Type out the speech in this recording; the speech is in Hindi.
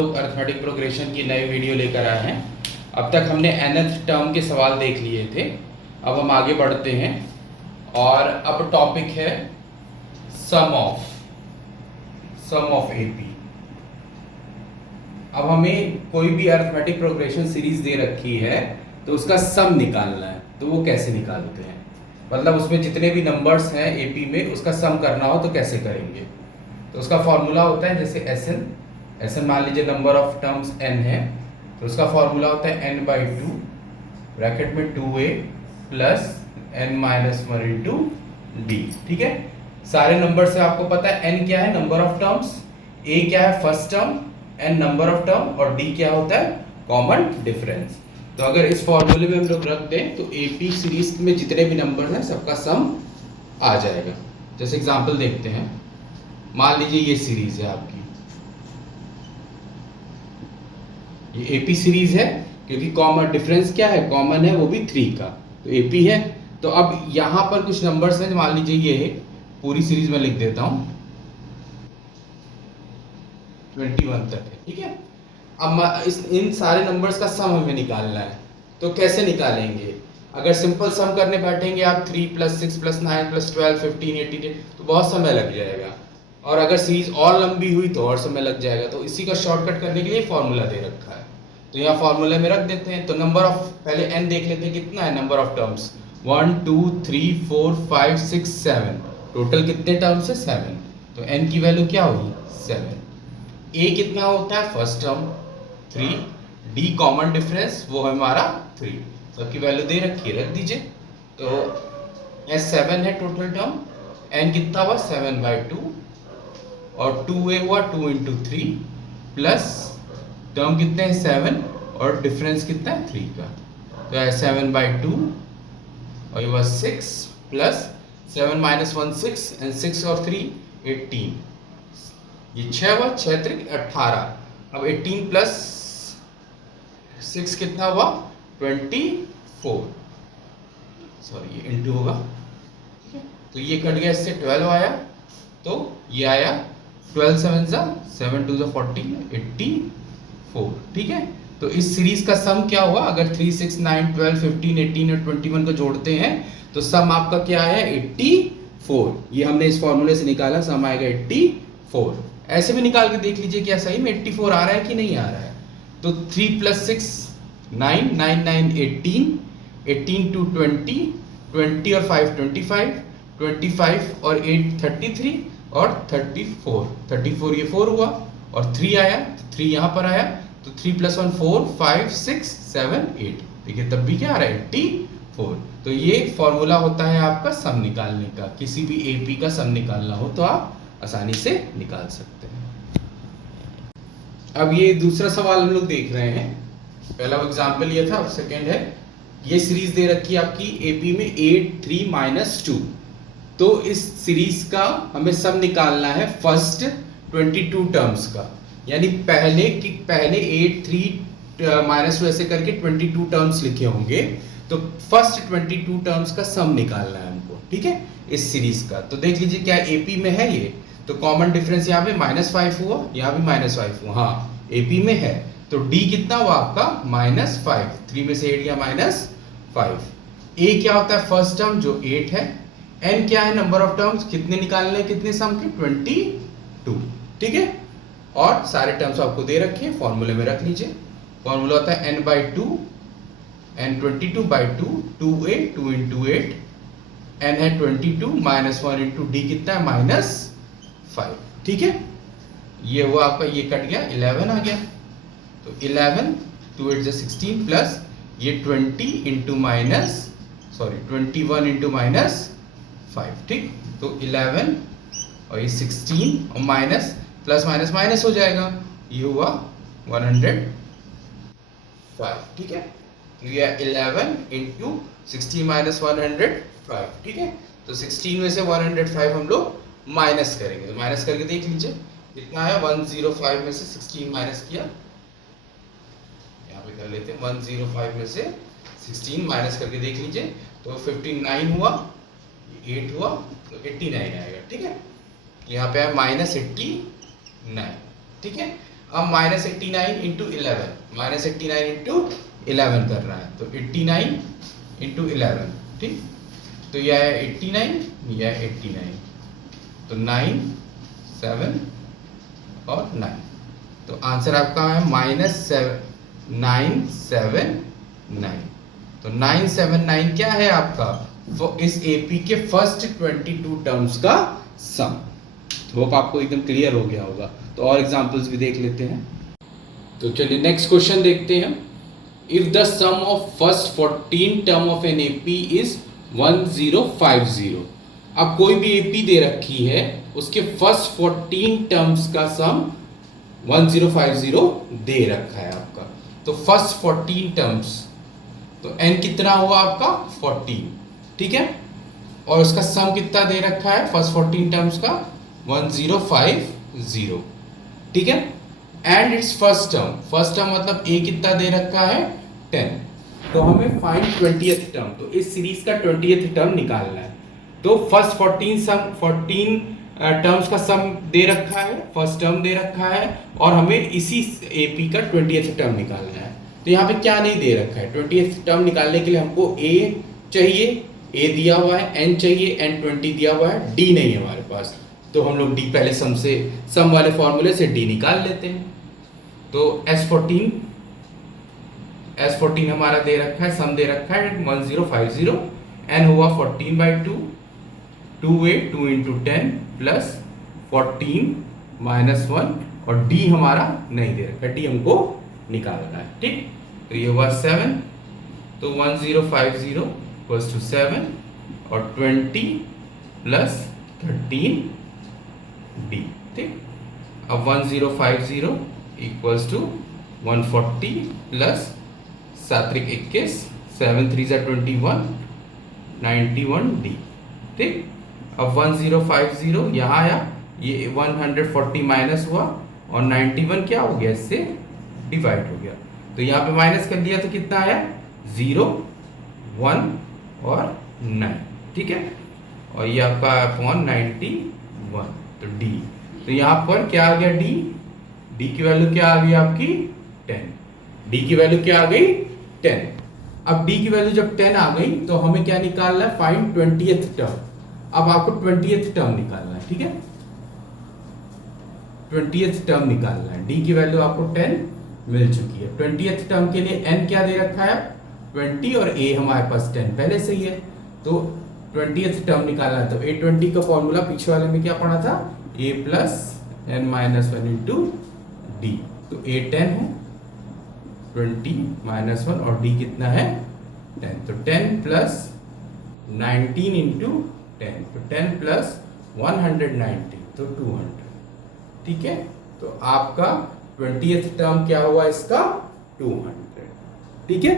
लोग अरिथमेटिक प्रोग्रेशन की नई वीडियो लेकर आए हैं। अब तक हमने nth टर्म के सवाल देख लिए थे। अब हम आगे बढ़ते हैं और अब टॉपिक है सम ऑफ एपी। अब हमें कोई भी अरिथमेटिक प्रोग्रेशन सीरीज दे रखी है तो उसका सम निकालना है। तो वो कैसे निकालते हैं, मतलब उसमें जितने भी नंबर्स हैं एपी में उसका सम करना हो तो कैसे करेंगे। तो उसका फॉर्मूला होता है जैसे एस एन मान लीजिए नंबर ऑफ टर्म्स n है, तो उसका फॉर्मूला होता है n/2 ब्रैकेट में 2a plus n-1 into D. ठीक है, सारे नंबर से आपको पता है n क्या है, नंबर ऑफ टर्म्स, a क्या है first term, n number of term और d क्या होता है कॉमन डिफरेंस। तो अगर इस फॉर्मूले में हम लोग रख दें तो एपी सीरीज में जितने भी नंबर हैं सबका सम आ जाएगा। जैसे एग्जांपल देखते हैं, मान लीजिए ये सीरीज है आपकी, ये एपी सीरीज है क्योंकि कॉमन डिफरेंस क्या है, कॉमन है वो भी 3 का, तो एपी है। तो अब यहां पर कुछ नंबर्स हैं, मान लीजिए ये पूरी सीरीज में लिख देता हूं 21 तक है। ठीक है, अब इन सारे नंबर्स का सम हमें निकालना है। तो कैसे निकालेंगे, अगर सिंपल सम करने बैठेंगे आप 3 + 6 + 9 + 12 15 18 तो बहुत समय लग जाएगा, और अगर सीरीज और लंबी हुई तो और समय लग जाएगा। तो इसी का शॉर्टकट करने के लिए फॉर्मूला दे रखा है, तो यहाँ फॉर्मूले में रख देते हैं। तो नंबर ऑफ, पहले n देख लेते हैं कितना है, नंबर ऑफ टर्म्स 1 2 3 4 5 6 7, टोटल कितने टर्म्स है 7, तो n की वैल्यू क्या होगी 7। a कितना होता है first term 3, d common difference वो है हमारा 3, सबकी वैल्यू दे रखी है, रख दीजिए। तो s7 है टोटल टर्म, n कितना हुआ 7/2 और 2a हुआ 2 × 3 प्लस टर्म कितने हैं 7 और डिफरेंस कितना है 3 का, तो है 7/2 और ये हुआ 6 प्लस 7 - 1 6 एंड 6 और 3 18, ये 6 हुआ, 6 3 18। अब 18 प्लस 6 कितना हुआ 24, सॉरी ये इंटू होगा, तो ये कट गया, इससे 12 आया, तो ये आया 12 7 7 2 14 84। ठीक है, तो इस सीरीज का सम क्या हुआ, अगर 3 6 9 12 15 18 और 21 को जोड़ते हैं तो सम आपका क्या है 84। ये हमने इस फॉर्मूले से निकाला, सम आएगा 84। ऐसे भी निकाल के देख लीजिए क्या सही में 84 आ रहा है कि नहीं आ रहा है। तो 3 + 6 9 9 9 18 18 2 20 20 और 5 25 25 और 8 33 और 34 ये 4 हुआ और 3 आया, तो 3 यहाँ पर आया, तो 3 + 1 4 5 6 7 8, देखिए तब भी क्या आ रहा है 84। तो ये फॉर्मूला होता है आपका सम निकालने का, किसी भी एपी का सम निकालना हो तो आप आसानी से निकाल सकते हैं। अब ये दूसरा सवाल हम लोग देख रहे हैं, पहला एग्जाम्पल ये था, और सेकेंड है ये सीरीज दे रखी है आपकी एपी में 8 3 - 2। तो इस सीरीज का हमें सम निकालना है फर्स्ट 22 टर्म्स का, यानी पहले 8 3 - 2 ऐसे करके 22 टर्म्स लिखे होंगे, तो फर्स्ट 22 टर्म्स का सम निकालना है हमको। ठीक है, इस सीरीज का तो देख लीजिए क्या एपी में है ये, तो कॉमन डिफरेंस यहाँ पे -5 हुआ, यहाँ भी -5 हुआ, हाँ एपी में है। तो d कितना हुआ आपका -5, 3 में से 8 गया -5। a क्या होता है फर्स्ट टर्म जो 8 है, n क्या है नंबर ऑफ टर्म्स, कितने निकालने, कितने सम के 22। ठीक है, और सारे टर्म्स आपको दे रखे हैं, फॉर्मूले में रख लीजिए। फॉर्मूला होता है n/2 n 22/2 2a 2 × 8, n है 22 -1 इंटू d कितना है -5। ठीक है, ये हुआ आपका, ये कट गया 11 आ गया, तो 11 2 8 16 प्लस ये 20 इंटू -21 इंटू -5। ठीक, तो 11 और ये 16 और माइनस प्लस माइनस माइनस हो जाएगा, ये हुआ 105। ठीक है, तो ये 11 इंटू 16 - 105। ठीक है, तो 16 में से 105 हम लोग माइनस करेंगे, तो माइनस करके देख लीजिए कितना है, 105 में से 16 माइनस किया, यहाँ पे कर लेते हैं 105 में से 16 माइनस करके देख लीजिए, तो 59 हुआ, 8 हुआ, तो 89 आएगा। ठीक है, यहाँ पे है -89। ठीक है, अब माइनस 89 इंटू 11, माइनस 89 इंटू 11 कर रहा है, तो 89 इंटू 11, ठीक। तो यह है 89, यह है 89, तो 9 7 और 9, तो आंसर आपका है -979। तो 979 क्या है आपका, वो इस एपी के फर्स्ट 22 टर्म्स का सम। होप आपको एकदम क्लियर हो गया होगा। तो और एग्जांपल्स भी देख लेते हैं। तो चलिए नेक्स्ट क्वेश्चन देखते हैं। If the sum of first 14 term of an AP is 1050। अब कोई भी एपी दे रखी है, उसके फर्स्ट 14 टर्म्स का सम 1050 दे रखा है आपका। तो फर्स्ट 14 टर्म्स, तो n कितना हुआ आपका 14, ठीक है। और उसका सम कितना दे रखा है फर्स्ट 14 टर्म्स का 1050, ठीक है। एंड इट्स फर्स्ट टर्म मतलब a कितना दे रखा है 10। तो हमें फाइंड 20th टर्म, तो इस सीरीज का 20th टर्म निकालना है। तो फर्स्ट 14 टर्म्स का सम दे रखा है, फर्स्ट टर्म दे रखा है, और हमें इसी एपी का 20th टर्म निकालना है। तो यहाँ पे क्या नहीं दे रखा है, 20th टर्म निकालने के लिए हमको a चाहिए, a दिया हुआ है, n चाहिए, n 20 दिया हुआ है, d नहीं है हमारे पास। तो हम लोग d पहले सम वाले फॉर्मूले से d निकाल लेते हैं। तो S14 हमारा दे रखा है, सम दे रखा है 1050, n हुआ 14/2, 2a 2 इंटू 10 प्लस 14 माइनस 1, और d हमारा नहीं दे रखा है, d हमको निकालना है, ठीक। तो ये हुआ 7, तो 1050 इक्वल्स टू 7 और 20 प्लस 13d, ठीक। अब 1050 इक्वल्स टू 140 प्लस 7 21, 7 3 21, 91d, ठीक। अब 1050 यहाँ आया, ये 140 माइनस हुआ, और 91 क्या हो गया, इससे डिवाइड हो गया। तो यहाँ पे माइनस कर दिया तो कितना आया 0 1 और 9, ठीक है। और ये आपका अपॉन 91, तो d, तो यहाँ पर क्या आ गया d की वैल्यू क्या आ गई आपकी 10, d की वैल्यू क्या आ गई 10। अब d की वैल्यू जब 10 आ गई तो हमें क्या निकालना है, फाइंड 20th टर्म। अब आपको 20th टर्म निकालना है, ठीक है, 20th टर्म निकालना है। d की वैल्यू आपको 10 मिल चुकी है। 20th टर्म के लिए n क्या दे रखा है 20, और a हमारे पास 10 पहले से ही है। तो 20th टर्म निकालना है, तो a20 का फॉर्मूला पीछे वाले में क्या पढ़ा था, a plus n minus 1 into d। तो a 10 है, 20 माइनस 1, और d कितना है 10, तो 10 प्लस 19 इंटू 10, तो 10 प्लस 190, तो 200, ठीक है। तो आपका 20th टर्म क्या हुआ इसका 200, ठीक है।